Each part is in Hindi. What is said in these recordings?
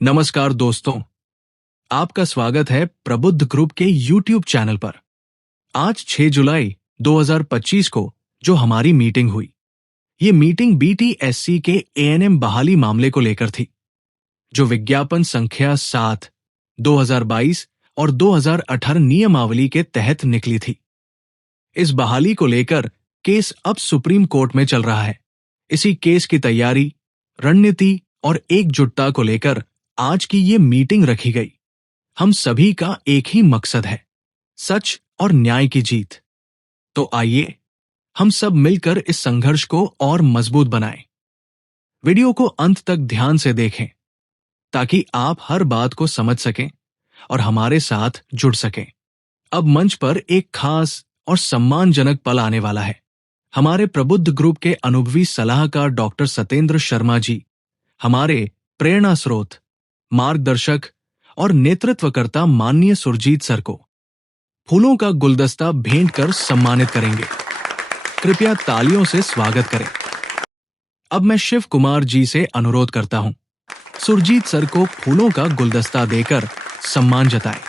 नमस्कार दोस्तों, आपका स्वागत है प्रबुद्ध ग्रुप के YouTube चैनल पर। आज 6 जुलाई 2025 को जो हमारी मीटिंग हुई, ये मीटिंग BTSC के ANM बहाली मामले को लेकर थी, जो विज्ञापन संख्या 7, 2022 और 2018 नियमावली के तहत निकली थी। इस बहाली को लेकर केस अब सुप्रीम कोर्ट में चल रहा है। इसी केस की तैयारी, रणनीति और एकजुटता को लेकर आज की ये मीटिंग रखी गई। हम सभी का एक ही मकसद है, सच और न्याय की जीत। तो आइए हम सब मिलकर इस संघर्ष को और मजबूत बनाएं। वीडियो को अंत तक ध्यान से देखें ताकि आप हर बात को समझ सकें और हमारे साथ जुड़ सकें। अब मंच पर एक खास और सम्मानजनक पल आने वाला है। हमारे प्रबुद्ध ग्रुप के अनुभवी सलाहकार डॉक्टर सतेंद्र शर्मा जी हमारे प्रेरणा स्रोत, मार्गदर्शक और नेतृत्वकर्ता माननीय सुरजीत सर को फूलों का गुलदस्ता भेंट कर सम्मानित करेंगे। कृपया तालियों से स्वागत करें। अब मैं शिव कुमार जी से अनुरोध करता हूं, सुरजीत सर को फूलों का गुलदस्ता देकर सम्मान जताएं।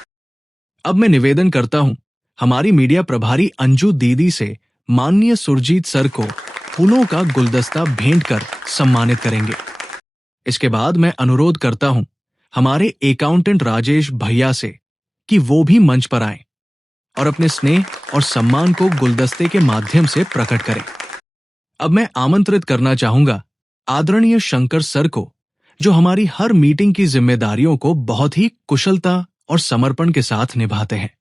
अब मैं निवेदन करता हूं, हमारी मीडिया प्रभारी अंजू दीदी से माननीय सुरजीत सर को फूलों का गुलदस्ता भेंट कर सम्मानित करेंगे। इसके बाद मैं अनुरोध करता हूं हमारे अकाउंटेंट राजेश भैया से कि वो भी मंच पर आएं और अपने स्नेह और सम्मान को गुलदस्ते के माध्यम से प्रकट करें। अब मैं आमंत्रित करना चाहूंगा आदरणीय शंकर सर को, जो हमारी हर मीटिंग की जिम्मेदारियों को बहुत ही कुशलता और समर्पण के साथ निभाते हैं।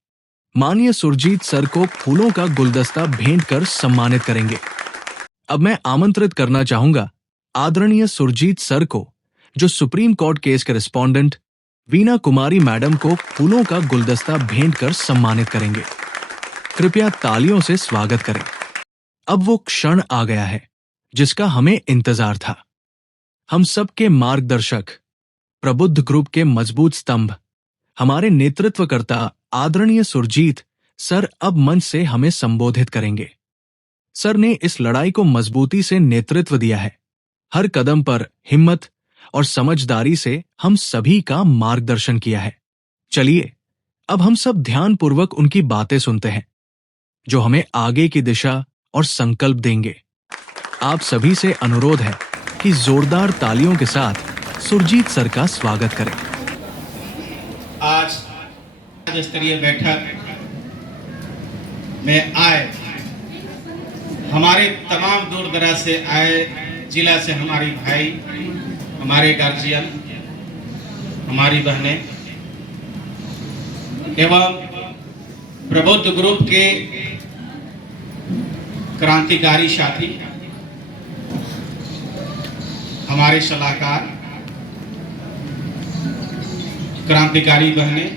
माननीय सुरजीत सर को फूलों का गुलदस्ता भेंट कर सम्मानित करेंगे। अब मैं आमंत्रित करना चाहूंगा आदरणीय सुरजीत सर को, जो सुप्रीम कोर्ट केस के रिस्पोंडेंट वीना कुमारी मैडम को फूलों का गुलदस्ता भेंट कर सम्मानित करेंगे। कृपया तालियों से स्वागत करें। अब वो क्षण आ गया है जिसका हमें इंतजार था। हम सबके मार्गदर्शक, प्रबुद्ध ग्रुप के मजबूत स्तंभ, हमारे नेतृत्वकर्ता आदरणीय सुरजीत सर अब मंच से हमें संबोधित करेंगे। सर ने इस लड़ाई को मजबूती से नेतृत्व दिया है। हर कदम पर हिम्मत और समझदारी से हम सभी का मार्गदर्शन किया है। चलिए अब हम सब ध्यानपूर्वक उनकी बातें सुनते हैं, जो हमें आगे की दिशा और संकल्प देंगे। आप सभी से अनुरोध है कि जोरदार तालियों के साथ सुरजीत सर का स्वागत करें। आज राज्य स्तरीय बैठक में आए हमारे तमाम दूर दराज से आए जिला से हमारी भाई, हमारे गार्जियन, हमारी बहनें एवं प्रबुद्ध ग्रुप के क्रांतिकारी साथी, हमारे सलाहकार, क्रांतिकारी बहनें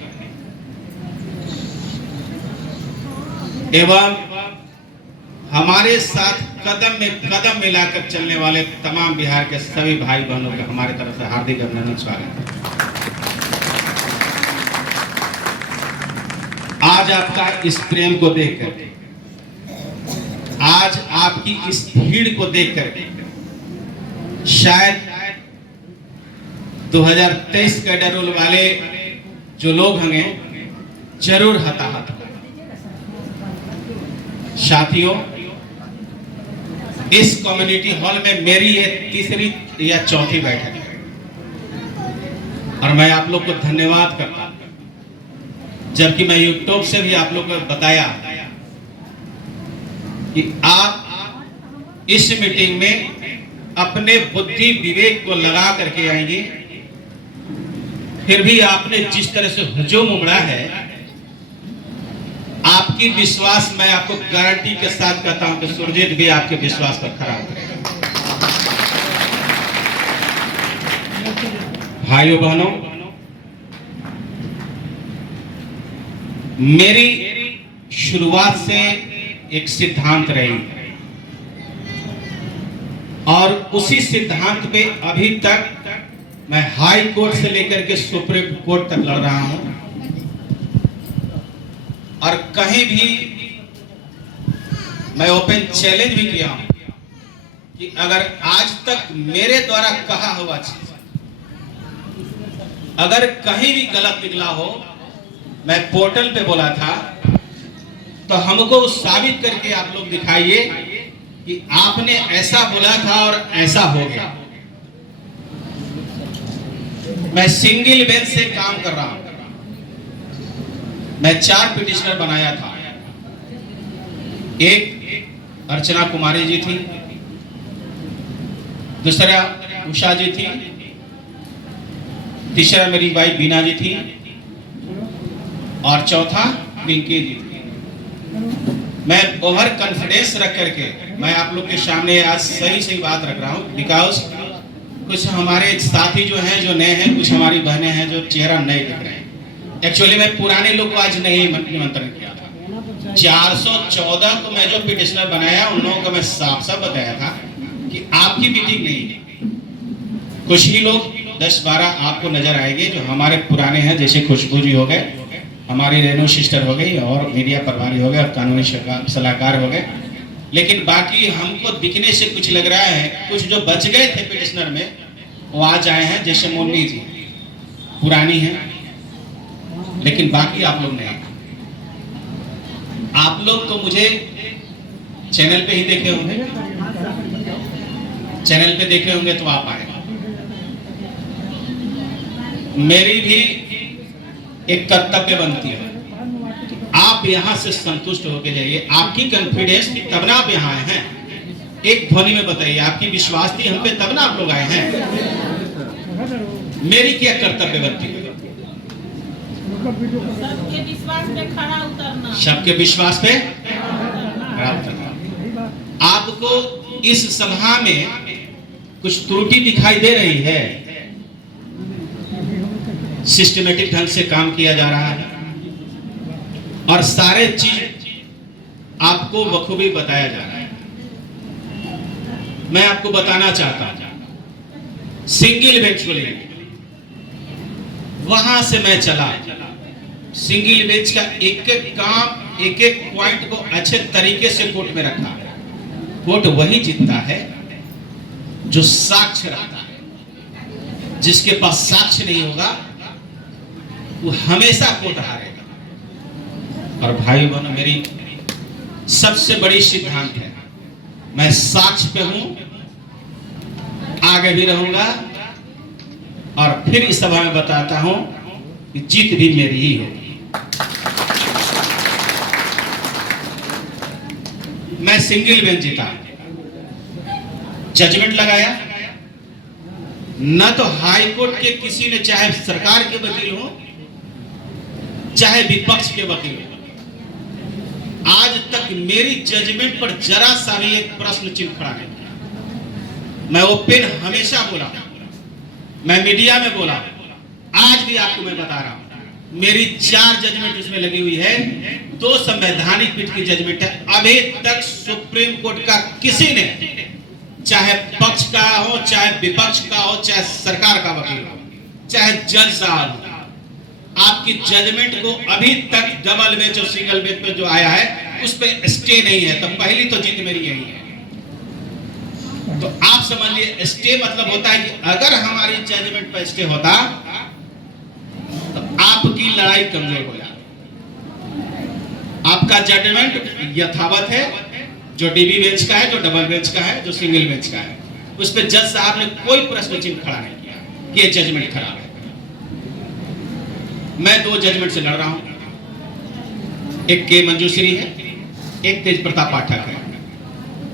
एवं हमारे साथ कदम में कदम मिलाकर चलने वाले तमाम बिहार के सभी भाई बहनों का हमारे तरफ से हार्दिक अभिनंदन, स्वागत है। आज आपका इस प्रेम को देखकर, आज आपकी इस भीड़ को देखकर शायद 2023 के डरोल वाले जो लोग होंगे जरूर हताहत होंगे। साथियों, इस कम्युनिटी हॉल में मेरी ये तीसरी या चौथी बैठक है और मैं आप लोग को धन्यवाद करता हूं, जबकि मैं यूट्यूब से भी आप लोग को बताया कि आप इस मीटिंग में अपने बुद्धि विवेक को लगा करके आएंगे। फिर भी आपने जिस तरह से हुजूम उमड़ा है, आपकी विश्वास, मैं आपको गारंटी के साथ कहता हूं कि सुरजीत भी आपके विश्वास पर खरा उतरेगा। भाइयों बहनों, मेरी शुरुआत से एक सिद्धांत रही और उसी सिद्धांत पे अभी तक मैं हाई कोर्ट से लेकर के सुप्रीम कोर्ट तक लड़ रहा हूं और कहीं भी मैं ओपन चैलेंज भी किया हूं कि अगर आज तक मेरे द्वारा कहा हुआ चीज अगर कहीं भी गलत निकला हो, मैं पोर्टल पे बोला था, तो हमको साबित करके आप लोग दिखाइए कि आपने ऐसा बोला था और ऐसा हो गया। मैं सिंगल बेंच से काम कर रहा हूं। मैं 4 पिटिशनर बनाया था। एक अर्चना कुमारी जी थी, दूसरा उषा जी थी, तीसरा मेरी वाइफ बीना जी थी और चौथा पिंकी जी थी। मैं ओवर कॉन्फिडेंस रख करके मैं आप लोग के सामने आज सही बात रख रहा हूं, बिकॉज कुछ हमारे साथी जो हैं, जो नए हैं, कुछ हमारी बहनें हैं जो चेहरा नहीं दिख रहे हैं। एक्चुअली मैं पुराने लोग को आज नहीं निमंत्रण किया था। 414 को मैं जो पिटिशनर बनाया, उन लोगों को मैं साफ बताया था कि आपकी मीटिंग नहीं है। कुछ ही लोग 10-12 आपको नजर आएंगे जो हमारे पुराने हैं, जैसे खुशबू जी हो गए, हमारी रेणु सिस्टर हो गई, और मीडिया प्रभारी हो गए, और कानूनी सलाहकार हो गए। लेकिन बाकी हमको दिखने से कुछ लग रहा है, कुछ जो बच गए थे पिटिशनर में वो आज आए हैं, जैसे मुन्नी जी पुरानी है, लेकिन बाकी आप लोग नहीं। आप लोग तो मुझे चैनल पे ही देखे होंगे, चैनल पे देखे होंगे तो आप आए। मेरी भी एक कर्तव्य बनती है, आप यहां से संतुष्ट होकर जाइए। आपकी कॉन्फिडेंस थी तब ना आप यहाँ आए हैं। एक ध्वनि में बताइए, आपकी विश्वास थी हम पे तब ना आप लोग आए हैं। मेरी क्या कर्तव्य बनती है? सबके विश्वास पे खड़ा उतरना, सबके विश्वास पे खड़ा उतरना। आपको इस सभा में कुछ त्रुटि दिखाई दे रही है, सिस्टमेटिक ढंग से काम किया जा रहा है और सारे चीज आपको बखूबी बताया जा रहा है। मैं आपको बताना चाहता हूं, सिंगल बेंच को लेकर वहां से मैं चला, सिंगल बेंच का एक एक काम, एक एक पॉइंट को अच्छे तरीके से कोर्ट में रखा। कोर्ट वही जीतता है जो साक्ष्य रखता है। जिसके पास साक्ष्य नहीं होगा वो हमेशा कोर्ट हारेगा। और भाई बहनों, मेरी सबसे बड़ी सिद्धांत है, मैं साक्ष्य पे हूं, आगे भी रहूंगा और फिर इस सभा में बताता हूं कि जीत भी मेरी ही होगी। मैं सिंगल बेंच जीता, जजमेंट लगाया, न तो हाई कोर्ट के किसी ने, चाहे सरकार के वकील हो चाहे विपक्ष के वकील हो, आज तक मेरी जजमेंट पर जरा सा भी एक प्रश्न चिन्ह खड़ा नहीं किया। मैं ओपन हमेशा बोला, मैं मीडिया में बोला, आज भी आपको मैं बता रहा हूं, मेरी 4 जजमेंट उसमें लगी हुई है, 2 संवैधानिक पीठ की जजमेंट है। अभी तक सुप्रीम कोर्ट का किसी ने, चाहे पक्ष का हो, चाहे विपक्ष का हो, चाहे सरकार का वकील हो, चाहे जज साहब हो, आपकी जजमेंट को अभी तक डबल बेंच और सिंगल बेंच पे जो आया है उस पे स्टे नहीं है। तो पहली तो जीत मेरी यही है। तो आप समझिए, स्टे मतलब होता है कि अगर हमारी जजमेंट पर स्टे होता तो आपकी लड़ाई कमजोर हो जाती। आपका जजमेंट यथावत है, जो डीबी बेंच का है, जो डबल बेंच का है, जो सिंगल बेंच का है, उस पर जज साहब ने कोई प्रश्न चिन्ह खड़ा नहीं किया कि ये जजमेंट खराब है। मैं 2 जजमेंट से लड़ रहा हूं, एक के मंजूश्री है, एक तेज प्रताप पाठक है।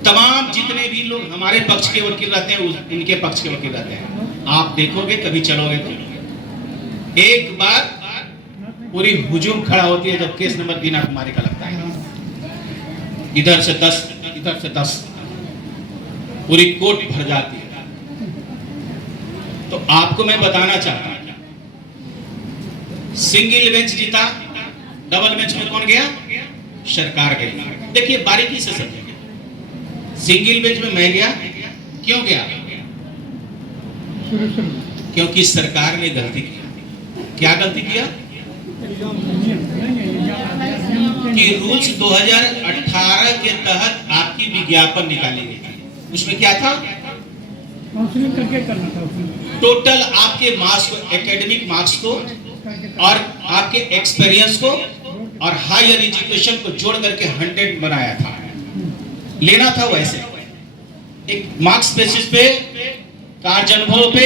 तमाम जितने भी लोग हमारे पक्ष के वकील रहते हैं, उनके पक्ष के वकील रहते हैं। आप देखोगे, कभी चलोगे तो एक बार पूरी हुजूम खड़ा होती है जब केस नंबर बीना कुमारी का लगता है, इधर से 10, इधर से 10, पूरी कोर्ट भर जाती है। तो आपको मैं बताना चाहता हूं, सिंगल बेंच जीता, डबल बेंच में कौन गया? सरकार गई। देखिए बारीकी से समझिए, सिंगल बेंच में मैं गया, क्यों गया? क्योंकि सरकार ने गलती की। क्या गलती किया? कि रूल्स 2018 के तहत आपकी विज्ञापन निकाली गई थी। उसमें क्या था काउंसलिंग करके करना था उसमें। टोटल आपके मार्क्स को, एकेडमिक मार्क्स को और आपके एक्सपीरियंस को और हायर एजुकेशन को जोड़ करके 100 बनाया था, लेना था वैसे एक मार्क्स बेसिस पे, कार्य अनुभव पे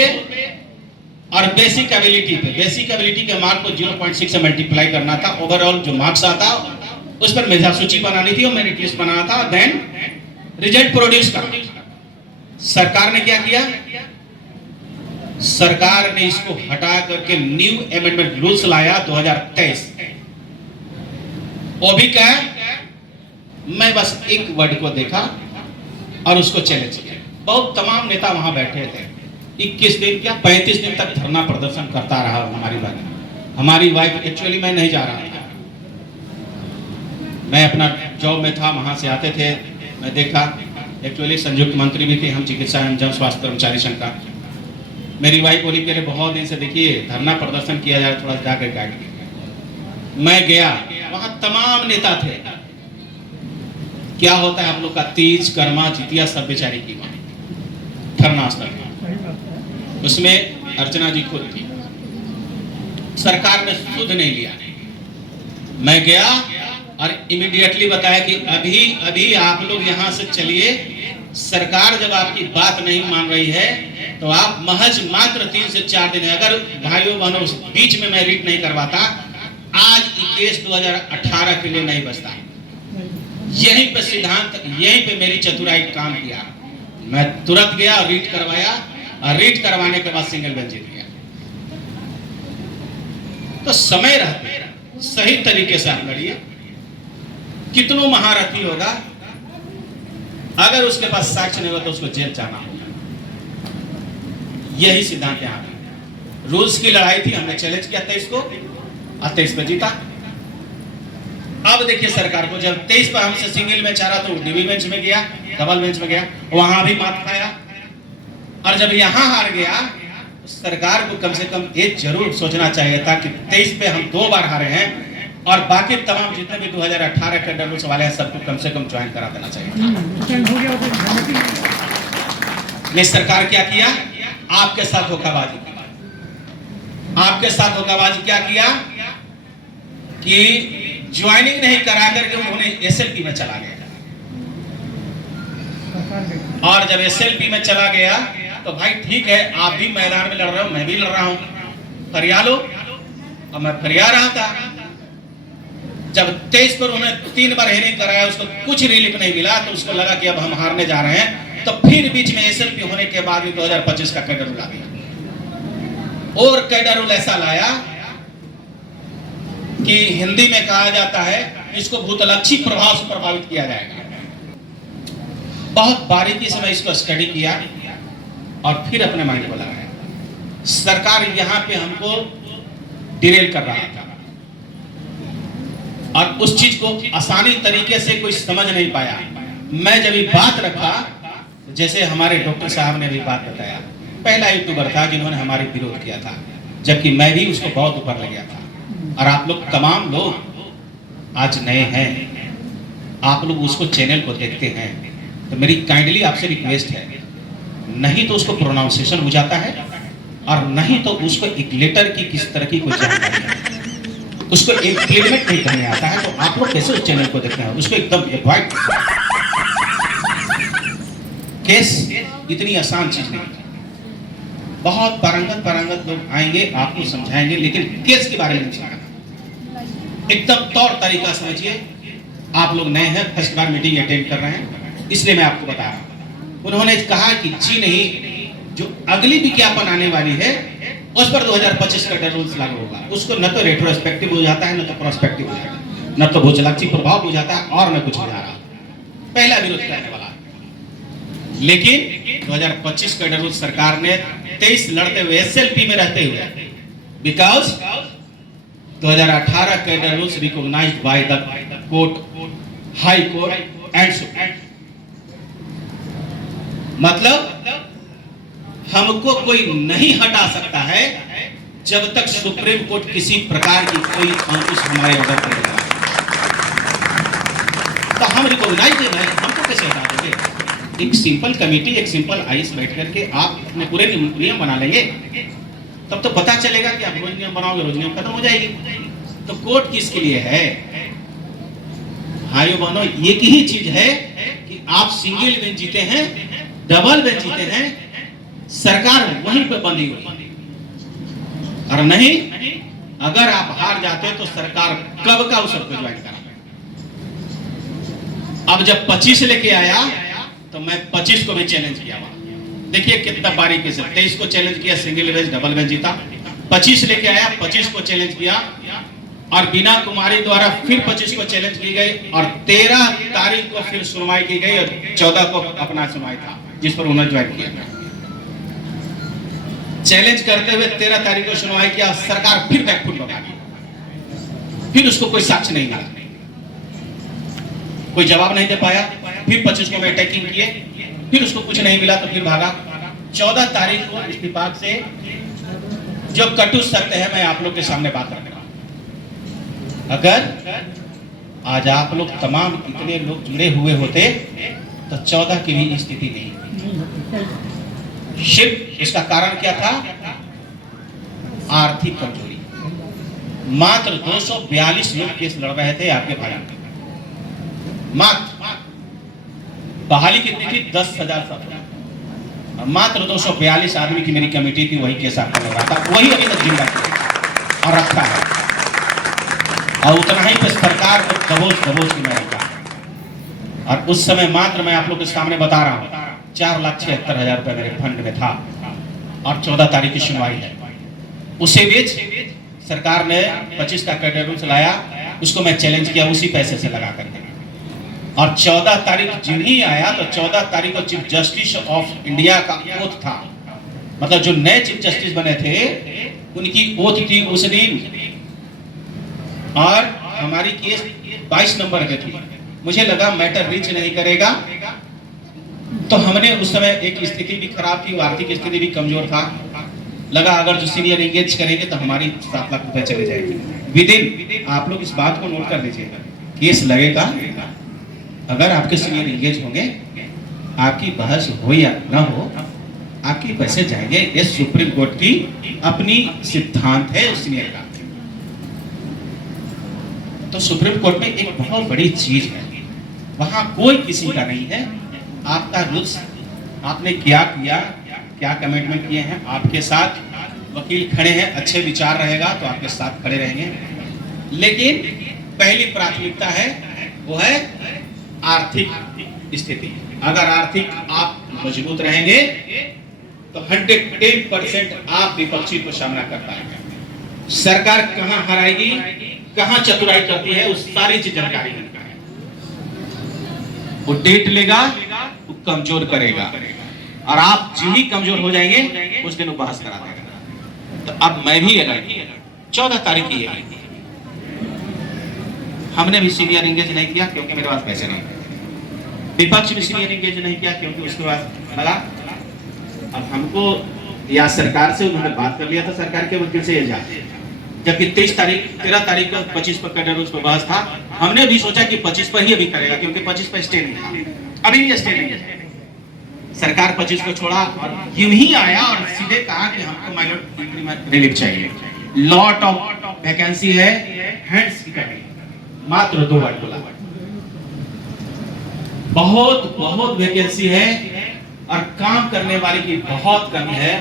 और बेसिक एबिलिटी पे। बेसिक एबिलिटी के मार्क को 0.6 से मल्टीप्लाई करना था। ओवरऑल जो मार्क्स आता उस पर मेधा सूची बनानी थी और मेरिट लिस्ट बनाना था, देन रिजल्ट प्रोड्यूस करना था। सरकार ने क्या किया? सरकार ने इसको हटा करके न्यू अमेंडमेंट रूल्स लाया 2023। वो भी क्या है, मैं बस एक वर्ड को देखा और उसको चैलेंज किया। बहुत तमाम नेता वहां बैठे थे, 21 दिन क्या 35 दिन तक धरना प्रदर्शन करता रहा। हमारी वाइफ एक्चुअली मैं नहीं जा रहा था, मैं अपना जॉब में था, वहां से आते थे, मैं देखा। एक्चुअली संयुक्त मंत्री भी थे हम, चिकित्सा एवं जन स्वास्थ्य कर्मचारी संघ का। मेरी वाइफ बोली कि बहुत दिन से देखिए धरना प्रदर्शन किया जाए, थोड़ा जाकर गाइड किया। मैं गया, वहां तमाम नेता थे। क्या होता है हम लोग का तीज, कर्मा, जितिया सब बेचारी की धरना स्थल, उसमें अर्चना जी खुद थी। सरकार ने सुध नहीं लिया। मैं गया और इमीडिएटली बताया कि अभी आप लोग यहां से चलिए। सरकार जब आपकी बात नहीं मान रही है तो आप महज मात्र 3 से 4 दिन है। अगर भाइयों बहनों बीच में मैं रीट नहीं करवाता, आज केस 2018 के लिए नहीं बचता। यहीं पे सिद्धांत, यहीं पे मेरी चतुराई काम किया। मैं तुरंत गया और रीट करवाया, और रीट करवाने के बाद सिंगल बेंच जीत गया। तो समय रहते सही तरीके से आप लड़िए। कितनों महारथी होगा, अगर उसके पास साक्ष्य नहीं होगा तो उसको जेल जाना होगा। यही सिद्धांत यहाँ पे। रूल्स की लड़ाई थी, हमने चैलेंज किया 23 को और 23 पे जीता। अब देखिए सरकार को, जब 23 पर हमसे सिंगल बेंच आ रहा तो डीबी बेंच में गया, डबल बेंच में गया, वहां भी मात खाया। और जब यहां हार गया तो सरकार को कम से कम ये जरूर सोचना चाहिए था कि 23 पे हम 2 बार हारे हैं और बाकी तमाम जितने भी 2018 के रूल्स वाले हैं सबको कम से कम ज्वाइन करा देना चाहिए था। ये सरकार क्या किया? आपके साथ धोखाबाजी की। आपके साथ धोखाबाजी क्या किया कि ज्वाइनिंग नहीं करा करके उन्होंने एसएलपी में चला गया। और जब एसएलपी में चला गया तो भाई ठीक है, आप भी मैदान में लड़ रहे हो, मैं भी लड़ रहा हूं, फरिया लो। और मैं फरिया रहा था। जब 23 पर उन्होंने 3 बार हियरिंग कराया, उसको कुछ रिलीफ नहीं मिला, तो उसको लगा कि अब हम हारने जा रहे हैं। तो फिर बीच में एसएलपी होने के बाद भी 2025 का कैडर रूल आ गया। और कैडर रूल ऐसा लाया कि हिंदी में कहा जाता है इसको भूतलक्षी प्रभाव से प्रभावित किया जाएगा। बहुत बारीकी से मैं इसको स्टडी किया और फिर अपने माइंड को लगाया। सरकार यहां पे हमको डिरेल कर रहा था और उस चीज को आसानी तरीके से कोई समझ नहीं पाया। मैं जब ये बात रखा, जैसे हमारे डॉक्टर साहब ने भी बात बताया, पहला यूट्यूबर था जिन्होंने हमारे विरोध किया था, जबकि मैं भी उसको बहुत ऊपर ले गया था। और आप लोग तमाम लोग आज नए हैं, आप लोग उसको चैनल को देखते हैं, तो मेरी काइंडली आपसे रिक्वेस्ट है, नहीं तो उसको प्रोनाउंसिएशन हो जाता है और नहीं तो उसको एक लेटर की किस तरह की कोई जानकारी है, उसको एक एलिमेंट नहीं करने आता है, तो आप लोग कैसे उस चैनल को देखते हैं? उसको एकदम अवॉइड। केस इतनी आसान चीज नहीं। बहुत पारंगत लोग आएंगे, आपको समझाएंगे, लेकिन केस के बारे में नहीं समझाएंगे। एकदम तौर तरीका समझिए। आप लोग नए हैं, फर्स्ट बार मीटिंग अटेंड कर रहे हैं, इसलिए मैं आपको बता रहा हूं। उन्होंने कहा कि जी नहीं, जो अगली विज्ञापन आने वाली है उस पर 2025 का रूल्स लागू होगा। उसको न तो रेट्रोस्पेक्टिव हो जाता है, न तो प्रोस्पेक्टिव हो जाता है, न तो भूतलक्षी प्रभाव हो जाता है और न कुछ हो जा रहा। पहला विरोध करने वाला। लेकिन 2025 का रूल सरकार ने 23 लड़ते हुए, एसएलपी में रहते हुए, because 2018 cadre rules recognised by the court, high court and supreme. मतलब हमको कोई नहीं हटा सकता है जब तक सुप्रीम कोर्ट किसी प्रकार की कोई अंकुश हमारे ऊपर करेगा। तो हम रिकॉग्नाइज है, हमको कैसे हटा देंगे? एक सिंपल कमेटी, एक सिंपल आईएएस बैठ करके आप अपने पूरे नियम बना लेंगे, तब तो पता चलेगा कि आप रोज नियम बनाओगे, रोज नियम खत्म हो जाएगी। तो कोर्ट किसके लिए है? भाइयों बहनों, एक ही चीज है कि आप सिंगल बेंच जीते हैं, डबल बेंच जीते हैं, सरकार वहीं पे बंधी हुई, और नहीं अगर आप हार जाते हैं तो सरकार कब का उस सबको ज्वाइन करा। अब जब 25 लेके आया तो मैं 25 को भी चैलेंज किया। देखिए कितना बारीकी से 23 को चैलेंज किया, सिंगल बेंच डबल बेंच जीता। 25 लेके आया, 25 को चैलेंज किया, और बीना कुमारी द्वारा फिर 25 को चैलेंज की गई, और 13 तारीख को फिर सुनवाई की गई, और 14 को अपना सुनवाई था जिस पर उन्होंने ज्वाइन किया। चैलेंज करते हुए 13 तारीख को सुनवाई किया, सरकार फिर बैकफुट लगा दी, फिर उसको कोई साक्ष्य नहीं मिला, कोई जवाब नहीं दे पाया। फिर 25 को में अटैकिंग किए, फिर उसको कुछ नहीं मिला तो फिर भागा। 14 तारीख को इस विभाग से जो कटु सत्य है मैं आप लोग के सामने बात रख रहा हूं। अगर आज आप लोग तमाम इतने लोग जुड़े हुए होते तो 14 की भी स्थिति नहीं। सिर्फ इसका कारण क्या था? आर्थिक कमजोरी। मात्र 242 लोग केस लड़ रहे थे आपके भाई, मात्र बहाली कितनी थी? 10,000 सब, मात्र 242 आदमी की मेरी कमेटी थी, वही केस आपको लग रहा था, वही अभी तक जिंदा और रखा है, और उतना ही पे सरकार को दबोच की मैं रखा। और उस समय मात्र मैं आप लोग के सामने बता रहा हूं 4,76,000 रुपए मेरे फंड में था, और 14 तारीख की सुनवाई है। उसी बीच सरकार ने 25 का कैडर रूल्स लाया, उसको मैं चैलेंज किया उसी पैसे से लगा करके, और 14 तारीख जिन ही आया तो 14 तारीख को चीफ जस्टिस ऑफ इंडिया का ओथ था, मतलब जो नए चीफ जस्टिस बने थे उनकी ओथ थी उस दिन, और हमारी केस 22 नंबर पे थी। मुझे लगा मैटर रीच नहीं करेगा, तो हमने उस समय एक स्थिति भी खराब थी, आर्थिक स्थिति भी कमजोर था, लगा अगर जो सीनियर एंगेज करेंगे तो हमारी 7 लाख रुपए चले जाएंगे विदिन। आप लोग इस बात को नोट कर लीजिएगा, केस लगेगा, अगर आपके सीनियर एंगेज होंगे, आपकी बहस हो या ना हो, आपके पैसे जाएंगे। ये सुप्रीम कोर्ट की अपनी सिद्धांत है उस सीनियर का। तो सुप्रीम कोर्ट में एक बहुत बड़ी चीज है, वहां कोई किसी का नहीं है। आपका रूल्स आपने क्या किया, क्या कमिटमेंट किए हैं, आपके साथ वकील खड़े हैं, अच्छे विचार रहेगा तो आपके साथ खड़े रहेंगे, लेकिन पहली प्राथमिकता है वो है आर्थिक स्थिति। अगर आर्थिक आप मजबूत रहेंगे तो 110% आप विपक्षी को सामना कर पाएंगे। सरकार कहां हराएगी, कहां चतुराई करती है, उस सारी चीज जानकारी है। वो डेट लेगा, वो कमजोर करेगा, और आप जो ही कमजोर हो जाएंगे उस दिन वो बहस करा देगा। तो अब मैं भी अगर 14 तारीख की है, हमने भी सीनियर एंगेज नहीं किया क्योंकि मेरे पास पैसे नहीं, विपक्ष भी सीनियर एंगेज नहीं किया क्योंकि उसके पास लगा। अब हमको या सरकार से उन्होंने बात कर लिया था, सरकार के वकील से ये जा, जबकि 13 तारीख को 25 पर कैडर रूल्स पर बहस था, हमने भी सोचा कि 25 पर ही अभी करेगा क्योंकि 25 पर स्टे नहीं था, अभी भी स्टे नहीं है। सरकार 25 को छोड़ा और यूं ही आया और सीधे कहा कि हमको माइनॉरिटी रिलीफ चाहिए, लॉट ऑफ वैकेंसी है, हैंड्स की कमी, मात्र 2 वर्ड बोला, बहुत वैकेंसी है और काम करने वाले की बहुत कमी है,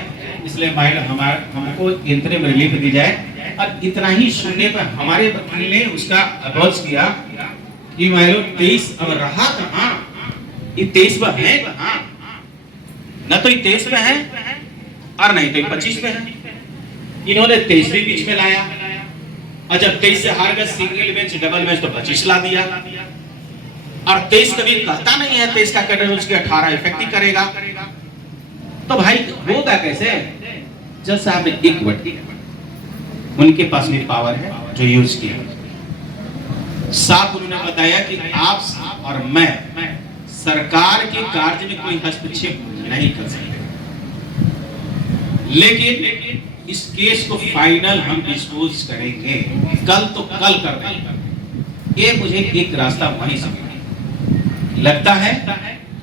इसलिए हमको इंतरिम रिलीफ दी जाए। और इतना ही सुनने पर हमारे वकील ने उसका अपोज किया कि 23 अब रहा कहां, ये 23 में है कहां, न तो ये 23 में है और नहीं तो ये 25 में है। इन्होंने 23 भी बीच में लाया, और जब 23 से हार गए सिंगल बेंच डबल बेंच तो 25 ला दिया, और 23 कभी कहता नहीं है 23 का कैडर उसके 18 इफेक्टिव करेगा। तो भाई होगा कैसे? जज साहब ने एक वोट, उनके पास भी पावर है जो यूज किया। साफ उन्होंने बताया कि आप और मैं सरकार के कार्य में कोई हस्तक्षेप नहीं कर सकते, लेकिन इस केस को फाइनल हम डिस्पोज करेंगे, कल तो कल कर देंगे। ये मुझे एक रास्ता वहीं से लगता है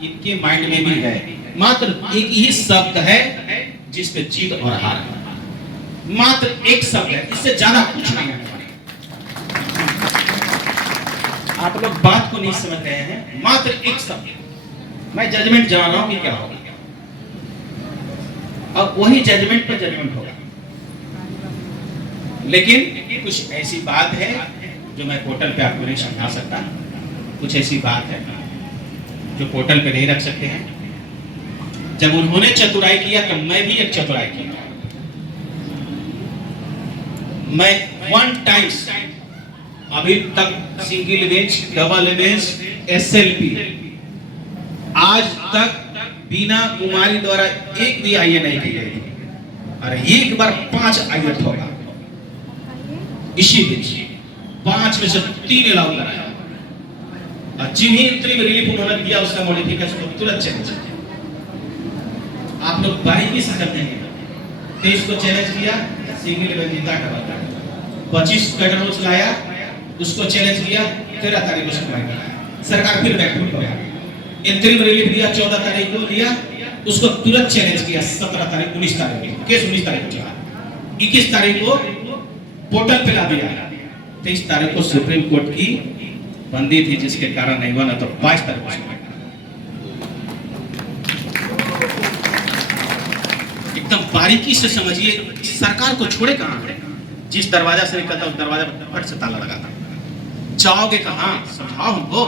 इनके माइंड में भी है, मात्र एक ही शब्द है जिसपे जीत और हार है, मात्र एक शब्द है, इससे ज्यादा कुछ नहीं है। आप लोग बात को नहीं समझ रहे हैं, मात्र एक शब्द। मैं जजमेंट जान रहा हूं कि क्या होगा, और वही जजमेंट पर जजमेंट होगा। लेकिन कुछ ऐसी बात है जो मैं पोर्टल पे आपको नहीं समझा सकता, कुछ ऐसी बात है जो पोर्टल पे नहीं रख सकते हैं। जब उन्होंने चतुराई किया तो मैं भी एक चतुराई किया। मैं 1 टाइम्स अभी तक single bench, double bench, SLP आज तक बिना कुमारी द्वारा एक भी आईए नहीं की गई थी, और एक बार 5 आईए होगा इसी बेंच, 5 में से 3 अलाउ कराया, और जिन्हें इंतरिम रिलीफ उन्होंने दिया उसका मॉडिफिकेशन को तुरंत चेंज किया। आप लोग बारीकी से करते हैं। 23 को चैलेंज किया, सिंगल बेंच जीता, डबल 25 पैटर्न रोज लाया, उसको चैलेंज किया, 13 तारीख को सुनवाई कराया, सरकार फिर बैकफुट हो गया। इंतरिम रिलीफ दिया 14 तारीख को दिया, उसको तुरंत चैलेंज किया 17 तारीख, 19 तारीख को केस 19 तारीख को चला, 21 तारीख को पोर्टल पे ला दिया, 23 तारीख को सुप्रीम कोर्ट की बंदी थी जिसके कारण नहीं बना, तो 22 तारीख को एकदम बारीकी से समझिए। सरकार को छोड़े कहां है, जिस दरवाजा से निकलता उस दरवाजा पर फट से ताला लगाता, जाओगे कहां, समझाओ हमको।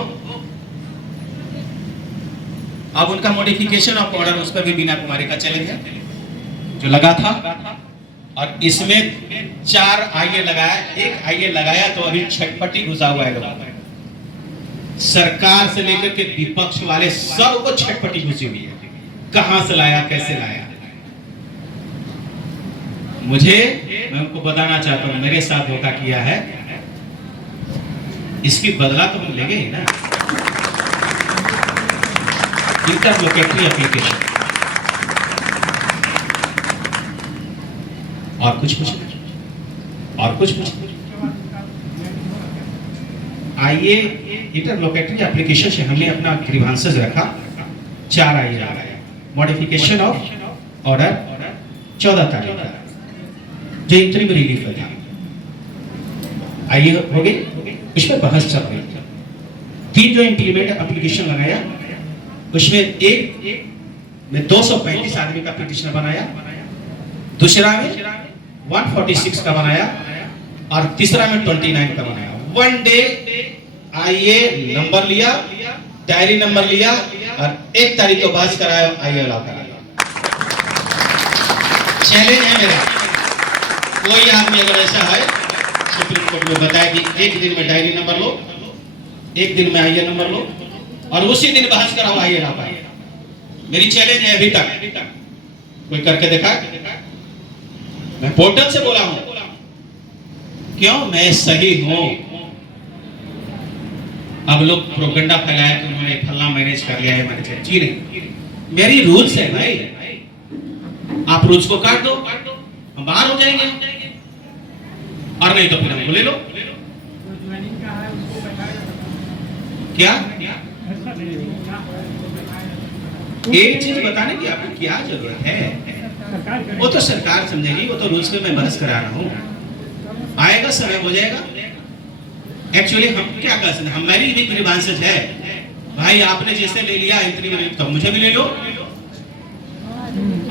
अब उनका मॉडिफिकेशन ऑफ ऑर्डर, उस पर भी बिना कुमारी का चैलेंज है जो लगा था, और इसमें 4 आईए लगाया, 1 आईए लगाया तो अभी छटपटी घुसा हुआ है। लोग सरकार से लेकर के विपक्ष वाले सबको छटपटी घुसी हुई है, कहां से लाया, कैसे लाया। मैं उनको बताना चाहता हूं, मेरे साथ धोखा किया है, इसकी बदला तो हम लेंगे ही ना। इंटरलोकेटरी एप्लीकेशन और कुछ आइए, इंटरलोकेटरी एप्लीकेशन से हमने अपना ग्रीवांसेस रखा, 4 आइए लगाया, मॉडिफिकेशन ऑफ ऑर्डर 14 तारीख का जो इंटरिम रिलीफ था, आइए हो गई, उस पर बहस चल रही थी। 3 जो इंप्लीमेंट एप्लीकेशन लगाया, उसमें एक में 235 आदमी का पिटिशन बनाया, दूसरा में 146 का बनाया, और तीसरा में 29 का बनाया। 1 डे आईए नंबर लिया, डायरी नंबर लिया, और 1 तारीख को बहस कराया, आईए अलाउ कराया। चैलेंज है मेरा, कोई आदमी अगर ऐसा है सुप्रीम कोर्ट में बताया कि 1 दिन में डायरी नंबर लो, 1 दिन में आईए नंबर लो, और उसी दिन बहस कराओ, आईए ना पाए। मेरी चैलेंज है, अभी तक कोई करके देखा? मैं पोर्टल से बोला हूं, क्यों मैं सही हूं। अब लोग प्रोपेगेंडा फैलाया कि उन्होंने फलना मैनेज कर लिया है, मैंने जी नहीं, मेरी रूल्स है भाई, आप रूल्स को काट दो, हम बाहर हो जाएंगे, और नहीं तो फिर हमको ले लो। क्या एक चीज बताने की आपको क्या जरूरत है, वो तो सरकार समझेगी, वो तो रूल्स पे मैं बहस करा रहा हूँ, आएगा समय हो जाएगा। एक्चुअली हम क्या कर सकते हैं, हमारी भी ग्रीवांसेस है भाई, आपने जैसे ले लिया इंतरिम रिलीफ तो मुझे भी ले लो।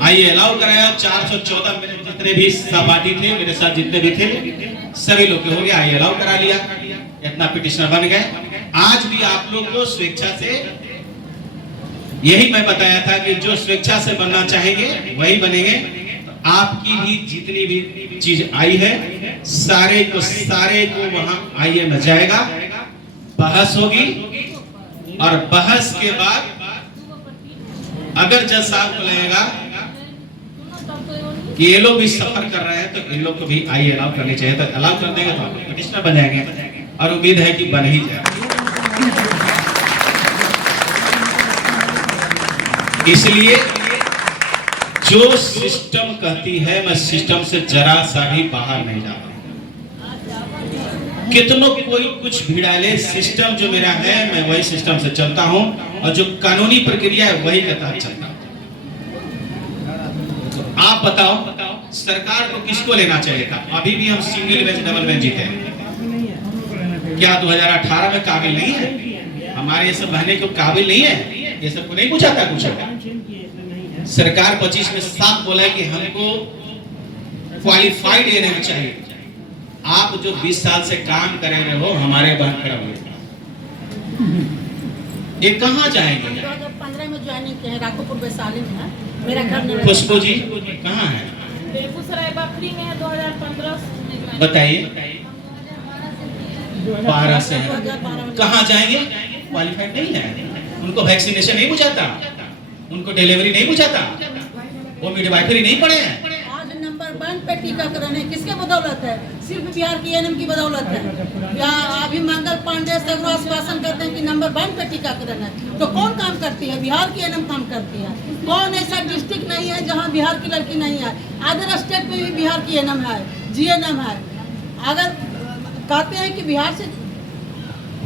आइए अलाउ कराया, 414 मेरे जितने भी सहपाठी थे, मेरे साथ जितने भी थे, सभी लोग हो गया, आइए अलाउ करा लिया, इतना पिटिशनर बन गए। आज भी आप लोग को स्वेच्छा से, यही मैं बताया था कि जो स्वेच्छा से बनना चाहेंगे वही बनेंगे। आपकी भी जितनी भी चीज आई है, सारे को वहां आईए में जाएगा, बहस होगी, और बहस के बाद अगर जज साहब को लगेगा कि ये लोग भी सफर कर रहे हैं तो इन लोग को भी आईए अलाउ करनी चाहिए, तो अलाउ कर देंगे तो पिटिशनर बन जाएंगे, और उम्मीद है कि बन ही जाएगा। इसलिए जो सिस्टम कहती है, मैं सिस्टम से जरा सा भी बाहर नहीं जाता। कितनों कोई कुछ भी डाले, सिस्टम जो मेरा है मैं वही सिस्टम से चलता हूं। और जो कानूनी प्रक्रिया है वही के तहत चलता है। तो आप बताओ सरकार को किसको लेना चाहिए था? अभी भी हम सिंगल बेंच डबल बेंच जीते हैं। क्या 2018 में काबिल नहीं है? हमारे ये सब बहने को काबिल नहीं है? ये सबको नहीं पूछा था कुछ? सरकार 25 में साफ बोला है कि हमको क्वालिफाइड एएनएम चाहिए। आप जो 20 साल से काम कर रहे हो हमारे बहन खड़ा हुए, ये कहाँ जाएंगे? 2015 में ज्वाइनिंग किया है, राघोपुर वैशाली में है मेरा घर। खुशबू जी कहाँ है? बेगूसराय बकरी में है, 2015 में ज्वाइन। बताइए 12 से है। कहाँ जाएंगे? क्वालिफाइड नहीं है, उनको वैक्सीनेशन नहीं बुझाता, उनको डिलीवरी नहीं बुझाता, वो मिडवाइफरी नहीं पढ़े हैं। आज नंबर 1 पे टीकाकरण है, किसके बदौलत है? सिर्फ बिहार की एएनएम की बदौलत है। अभी मंगल पांडे सगरो आश्वासन करते हैं कि नंबर 1 पे टीकाकरण है, तो कौन काम करती है? बिहार की एएनएम काम करती है। कौन ऐसा डिस्ट्रिक्ट नहीं है जहाँ बिहार की लड़की नहीं है? अदर स्टेट में भी बिहार की एएनएम है, जीएनएम है। अगर कहते हैं कि बिहार से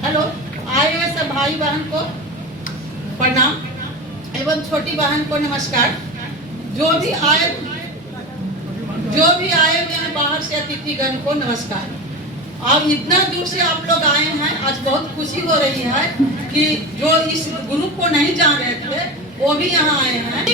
हेलो आए हुए सब भाई बहन को प्रणाम एवं छोटी बहन को नमस्कार। जो भी आए हुए हैं बाहर से अतिथिगण को नमस्कार। और इतना दूर से आप लोग आए हैं, आज बहुत खुशी हो रही है कि जो इस ग्रुप को नहीं जान रहे थे वो भी यहाँ आए हैं।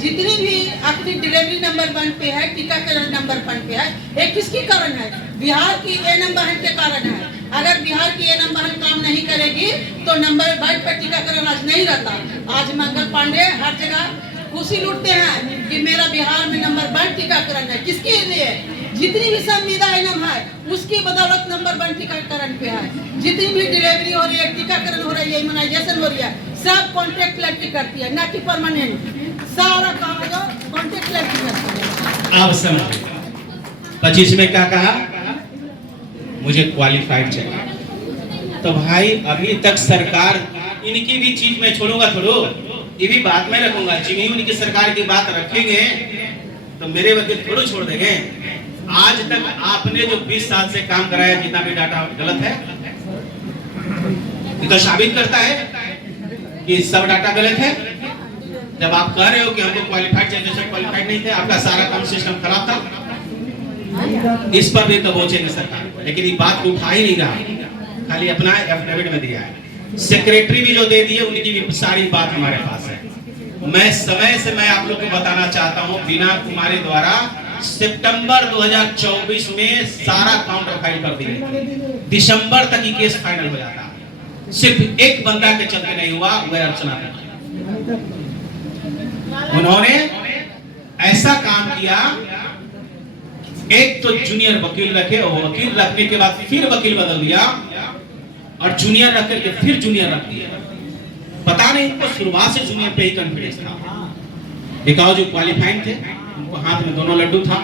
जितनी भी अपनी डिलीवरी नंबर 1 पे है, टीकाकरण नंबर 1 पे है, ये किसके कारण है? बिहार की एएनएम बहन के कारण है। अगर बिहार की एएनएम बहन काम नहीं करेगी तो नंबर 1 पर टीकाकरण आज नहीं रहता। आज मंगल पांडे हर जगह खुशी लूटते हैं कि मेरा बिहार में नंबर 1 टीकाकरण है। किसके लिए? जितनी भी संविदा एएनएम है उसकी बदौलत नंबर 1 टीकाकरण पे है। जितनी भी डिलीवरी हो रही है, टीकाकरण हो रही है, इम्यूनाइजेशन हो रही है, सब कॉन्ट्रैक्ट लड़की करती है, ना कि परमानेंट। सारा काम जो कॉन्ट्रैक्ट लड़की करती है। आप समझ 25 में क्या कहा? मुझे क्वालिफाइड चाहिए। तो भाई अभी तक सरकार इनकी भी चीज में छोड़ूंगा थोड़ो, ये भी बात में रखूंगा। जिन्हें उनकी सरकार की बात रखेंगे तो मेरे वकील थोड़ो छोड़ देंगे। आज तक आपने जो 20 साल से काम कराया, जितना भी डाटा गलत है, ये तो साबित करता है कि सब डाटा गलत है। जब आप कह रहे हो कि हमको क्वालिफाइड चाहिए, क्वालिफाइड नहीं थे, आपका सारा काम सिस्टम खराब था। इस पर भी तो पहुंचेंगे सरकार, लेकिन ये बात उठा ही नहीं रहा, खाली अपना एफिडेविट में दिया है। सेक्रेटरी भी जो दे दिए उनकी भी सारी बात हमारे पास है। मैं समय से मैं आप लोग को बताना चाहता हूं, बीना कुमारी द्वारा सितंबर 2024 में सारा काउंटर फाइल कर दिए, दिसंबर तक ही केस फाइनल हो जाता। सिर्फ एक बंदा के चलते नहीं हुआ, वह अर्चना। उन्होंने ऐसा काम किया, एक तो जूनियर वकील रखे और वकील रखने के बाद फिर वकील बदल दिया और जूनियर रख करके फिर जूनियर रख दिया। पता नहीं इनको शुरुआत से जूनियर पे ही कॉन्फिडेंस था। एक और जो क्वालिफाइड थे उनको हाथ में दोनों लड्डू था।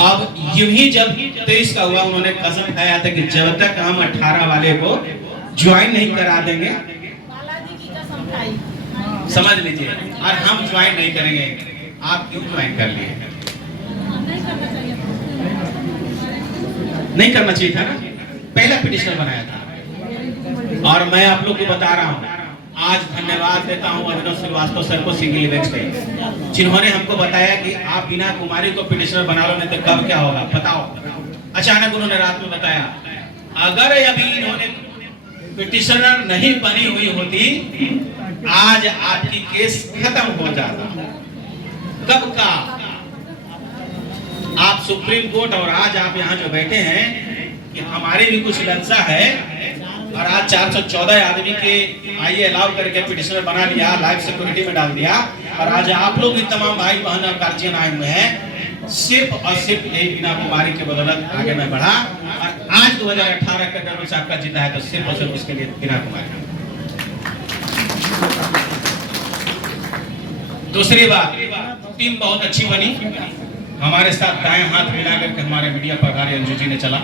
अब यूं ही जब 23 का हुआ, उन्होंने कसम खाया था कि जब तक हम 18 वाले को ज्वाइन नहीं करा देंगे, बालाजी की कसम खाई। समझ लीजिए, और हम ज्वाइन नहीं करेंगे। आप क्यों ज्वाइन कर लिए? नहीं करना चाहिए था ना, पहला पिटिशन बनाया था। और मैं आप लोग को बता रहा हूं, आज धन्यवाद देता हूं अभिनव श्रीवास्तव सर को, सिंगल बेंच पे, जिन्होंने हमको बताया कि आप बीना कुमारी को पिटिशनर बना लो, नहीं तो कब क्या होगा बताओ। अचानक उन्होंने रात में बताया, अगर अभी इन्होंने पिटिशनर नहीं बनी हुई होती आज आपकी केस खत्म हो जाता। कब का? आप सुप्रीम कोर्ट और आज आप यहाँ जो बैठे हैं कि हमारे भी कुछ ललचा है, और आज 414 आदमी के आइए अलाउ करके पिटिशनर बना लिया, लाइफ सिक्योरिटी में डाल दिया, और आज आप लोग भी तमाम भाई बहन और गार्जियन आए हुए हैं। सिर्फ और सिर्फ यही बीना कुमारी के बदौलत आगे मैं बढ़ा, और आज 2018 का जब आपका जीता है तो सिर्फ और सिर्फ उसके लिए बीना कुमारी। दूसरी बात, टीम बहुत अच्छी बनी। हमारे साथ दाएं हाथ मिलाकर के हमारे मीडिया प्रभारी अंजू जी ने चला,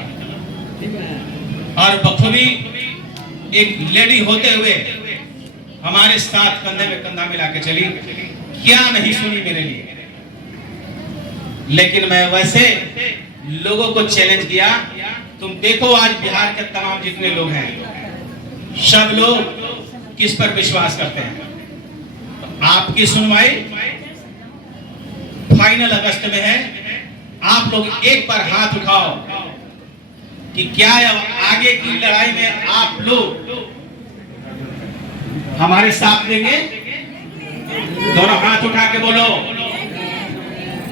और बखूबी एक लेडी होते हुए हमारे साथ कंधे में कंधा मिला के चली। क्या नहीं सुनी मेरे लिए, लेकिन मैं वैसे लोगों को चैलेंज किया, तुम देखो आज बिहार के तमाम जितने लोग हैं सब लोग किस पर विश्वास करते हैं। तो आपकी सुनवाई फाइनल अगस्त में है। आप लोग एक बार हाथ उठाओ कि क्या आगे की लड़ाई में आप लोग हमारे साथ देंगे। दोनों हाथ उठा के बोलो।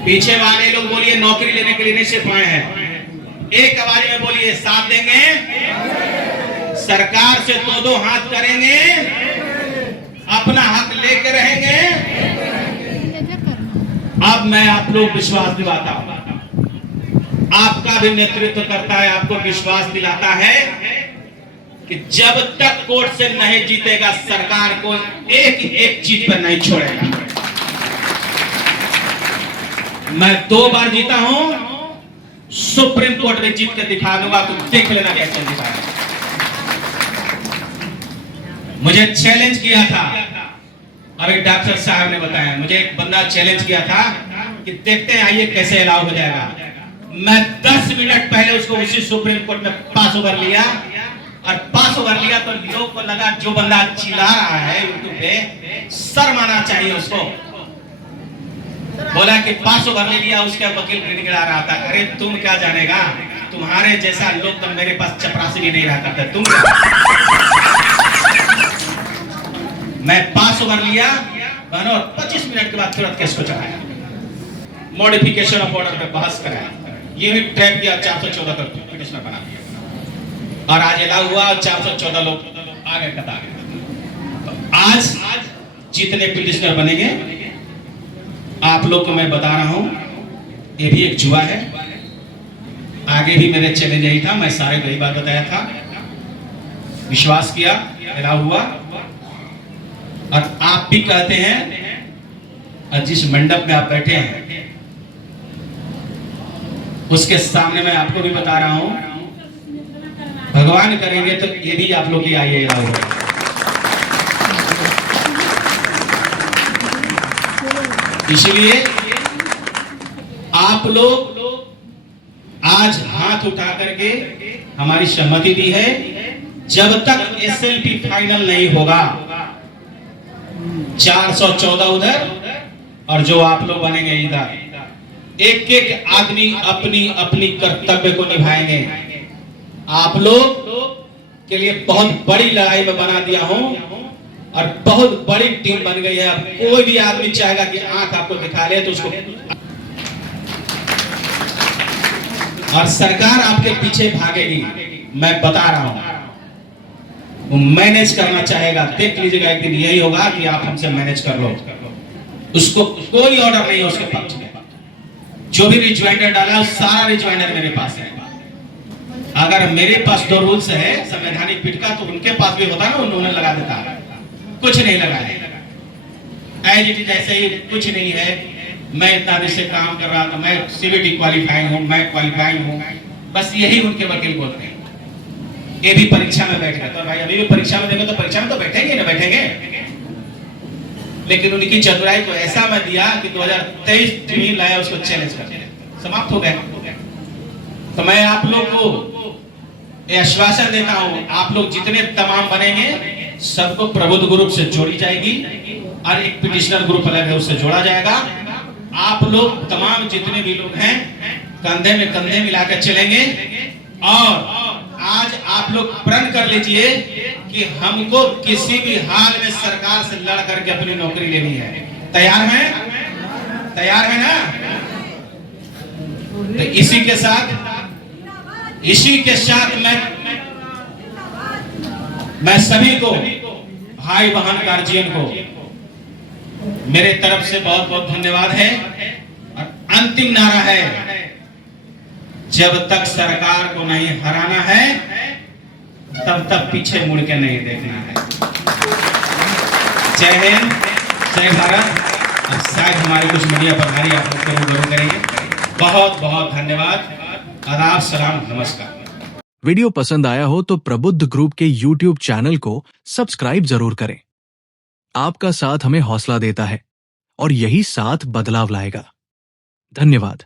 पीछे वाले लोग बोलिए नौकरी लेने के लिए नहीं सिर्फ आए हैं। एक आवाज में बोलिए साथ देंगे। सरकार से दो हाथ करेंगे। अपना हक लेके रहेंगे। अब मैं आप लोग विश्वास दिलाता हूं, आपका भी नेतृत्व करता है, आपको विश्वास दिलाता है कि जब तक कोर्ट से नहीं जीतेगा सरकार को एक चीज पर नहीं छोड़ेगा। मैं 2 बार जीता हूं, सुप्रीम कोर्ट में जीत के दिखा दूंगा, तो देख लेना कैसे दिखाएगा। मुझे चैलेंज किया था, अभी डॉक्टर साहब ने बताया, मुझे एक बंदा चैलेंज किया था कि देखते हैं आइए कैसे अलाउ हो जाएगा। मैं 10 मिनट पहले उसको उसी सुप्रीम कोर्ट में पास ओवर लिया, और पास ओवर लिया तो लोग को लगा जो बंदा चिल्ला रहा है यूट्यूब पे, शर्म आना चाहिए उसको। बोला कि पास ओवर ले लिया, उसका वकील गिड़गिड़ा रहा था, अरे तुम क्या जानेगा, तुम्हारे जैसा लोग तो मेरे पास चपरासी भी नहीं रहा करता, तुम मैं पास ओवर लिया और 25 मिनट के बाद तुरंत केस को चढ़ाया, मॉडिफिकेशन ऑफ ऑर्डर पे बहस कराया, ये भी ट्रैक किया, 414 का पिटिशनर बना दिया, और आज अलाउ हुआ और 414 लोग आ गए कतार। तो आज जितने पिटिशनर बनेंगे आप लोग को मैं बता रहा हूं, ये भी एक जुआ है। आगे भी मेरे चैलेंज यही था, मैं सारे को यही बात बताया था, विश्वास किया, अलाउ हुआ। और आप भी कहते हैं, और जिस मंडप में आप बैठे हैं उसके सामने मैं आपको भी बता रहा हूं, भगवान करेंगे तो ये भी आप लोग ही आइएगा। इसलिए आप लोग आज हाथ उठा करके हमारी सहमति दी है, जब तक एसएलपी फाइनल नहीं होगा, 414 उधर और जो आप लोग बनेंगे इधर, एक एक आदमी अपनी अपनी कर्तव्य को निभाएंगे। आप लोग के लिए बहुत बड़ी लड़ाई में बना दिया हूं और बहुत बड़ी टीम बन गई है। अब कोई भी आदमी चाहेगा कि आंख आपको दिखा ले तो उसको, और सरकार आपके पीछे भागेगी, मैं बता रहा हूं। वो मैनेज करना चाहेगा, देख लीजिएगा एक दिन यही होगा कि आप हमसे मैनेज कर लो, उसको कोई ऑर्डर नहीं है उसके पक्ष में। जो भी रिज्वाइंडर डाला है सारा रिज्वाइंडर मेरे पास है। अगर मेरे पास 2 रूल्स है संवैधानिक पीठ का, तो उनके पास भी होता ना, उन्होंने लगा देता, कुछ नहीं लगा है। एज इट इज ऐसे ही कुछ नहीं है। मैं इतना देर से काम कर रहा था, मैं सीबीटी क्वालिफाइंग हूँ, मैं क्वालिफाइंग हूँ, बस यही उनके वकील बोलते हैं। ये भी परीक्षा में बैठ गया, तो भाई अभी भी परीक्षा में देंगे तो परीक्षा में तो बैठेंगे ना बैठेंगे, लेकिन उनकी चतुराई को ऐसा मैं दिया कि 2023 में लाया, उसको चैलेंज कर दिया, समाप्त हो गया। तो मैं आप लोग को ये आश्वासन देता हूं, आप लोग जितने तमाम बनेंगे सबको प्रबुद्ध ग्रुप से जोड़ी जाएगी, और एक पिटिशनर ग्रुप अलग है उससे जोड़ा जाएगा। आप लोग तमाम जितने भी लोग हैं कंधे में कंधे मिलाकर चलेंगे, और आज आप लोग प्रण कर लीजिए कि हमको किसी भी हाल में सरकार से लड़ करके अपनी नौकरी लेनी है। तैयार हैं? तैयार है ना? तो इसी के साथ मैं सभी को, भाई बहन गार्जियन को मेरे तरफ से बहुत बहुत धन्यवाद है। और अंतिम नारा है, जब तक सरकार को नहीं हराना है तब तक पीछे मुड़ के नहीं देखना है। जय हिंद, जय भारत। अब शायद हमारे कुछ मीडिया प्रभारी आप लोग जरूर करेंगे। बहुत बहुत धन्यवाद, आदाब, सलाम, नमस्कार। वीडियो पसंद आया हो तो प्रबुद्ध ग्रुप के YouTube चैनल को सब्सक्राइब जरूर करें। आपका साथ हमें हौसला देता है और यही साथ बदलाव लाएगा। धन्यवाद।